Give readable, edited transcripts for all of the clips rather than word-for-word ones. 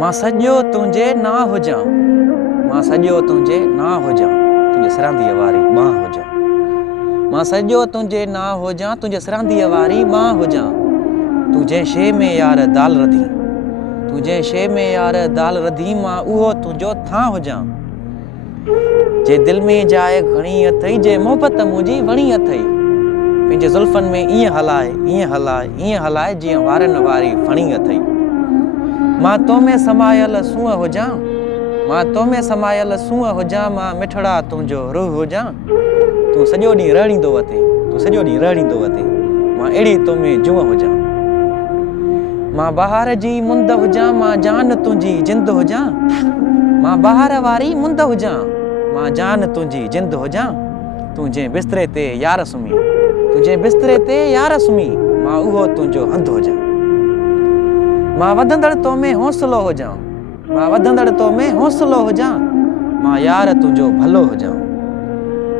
मां सॼो तुंहिंजे ना हुजां, मां सॼो तुंहिंजे ना हुजां, तुंहिंजे सरांदीअ वारी मां हुजां। मां सॼो तुंहिंजे ना हुजां, तुंहिंजे सरांदीअ वारी मां हुजां। तूं जंहिं शइ में यार दाल रधी, तूं जंहिं शइ में यार दाल रधी, मां उहो तुंहिंजो थां हुजां। जे दिलि में जाइ घणी अथई, जे मोहबत मुंहिंजी वणी अथई, पंहिंजे ज़ुल्फ़नि में ईअं हलाए, ईअं हलाए, ईअं हलाए जीअं वारनि वारी फणी अथई। मां तो में समायल सूंहं हुजां, मां तो में समायल सूंहं हुजां, मां मिठड़ा तुंहिंजो रूह हुजां। तूं सॼो ॾींहुं रड़ींदो वते, तूं सॼो ॾींहुं रड़ींदो वते, मां अहिड़ी तो में जुअं हुजां। मां बहार जी मुंद हुजां, मां जान तुंहिंजी जिंद हुजां। मां बहार वारी मुंद हुजां, मां जान तुंहिंजी जिंद हुजां। तूं जंहिं बिस्तरे ते यार सुम्ही, तूं जंहिं बिस्तरे ते यार सुम्ही, मां उहो तुंहिंजो हंधु हुजां। मां वधंदड़ तो में हौसलो हुजां, मां वधंदड़ तो में हौसलो हुजां, मां यार तुंहिंजो भलो हुजां।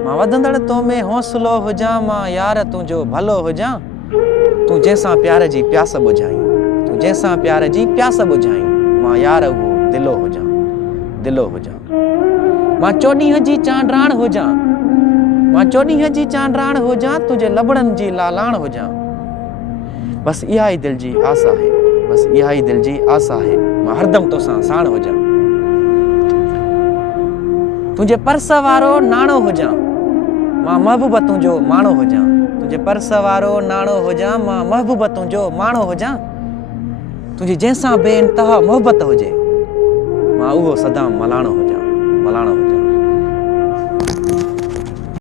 मां वधंदड़ तो में हौसलो हुजां, मां यार तुंहिंजो भलो हुजां। तूं जंहिंसां प्यार जी प्यास बुझाई, तूं जंहिंसां प्यार जी प्यास बुझाई, मां यार उहो दिलो हुजां, दिलो हुजां। मां चोॾींहं जी चांडराण हुजां, मां चोॾींहं जी चांडराण हुजां, तुंहिंजे लबड़नि जी लालाण हुजां। बसि इहा ई दिलि जी आस आहे, बसि इहा ई दिलि जी आस आहे, मां हरदम तोसां साण हुजां। तुंहिंजे पर्स वारो नाणो हुजां, मां महबूब तुंहिंजो माणो हुजां। तुंहिंजे पर्स वारो नाणो हुजां, मां महबूब तुंहिंजो माणो हुजां। तुंहिंजी जंहिंसां बेइंतहा मोहबत हुजे, मां उहो सदाम मलाणो हुजां, मलाणो हुजां।